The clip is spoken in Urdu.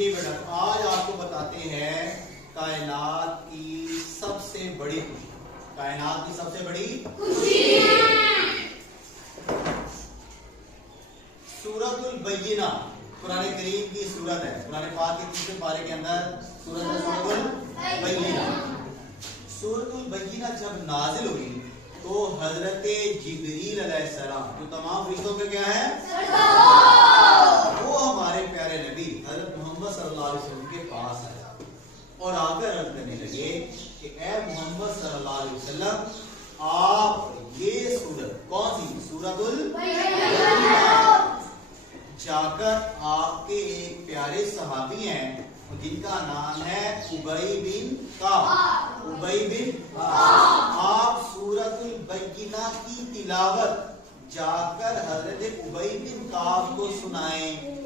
جی بیٹا آج آپ کو بتاتے ہیں کائنات کی سب سے بڑی خوشی. کائنات کی سب سے بڑی خوشی سورۃ البینہ قرآن کریم کی سورت ہے. قرآن پاک کے تیسرے پارے کے اندر سورت البینہ. سورۃ البینہ جب نازل ہوئی تو حضرت جبریل علیہ السلام جو تمام فرشتوں کے کیا ہے وہ ہمارے پیارے نبی حضرت محمد صلی اللہ علیہ وسلم کے پاس آیا اور آ کر عرض کرنے لگے کہ اے محمد صلی اللہ علیہ وسلم آپ یہ سورت کون سی سورۃ البینہ جا کر آپ کے ایک پیارے صحابی ہیں جن کا نام ہے ابی بن کعب. آپ سورۃ البینہ کی تلاوت جا کر حضرت ابی بن کعب کو سنائیں.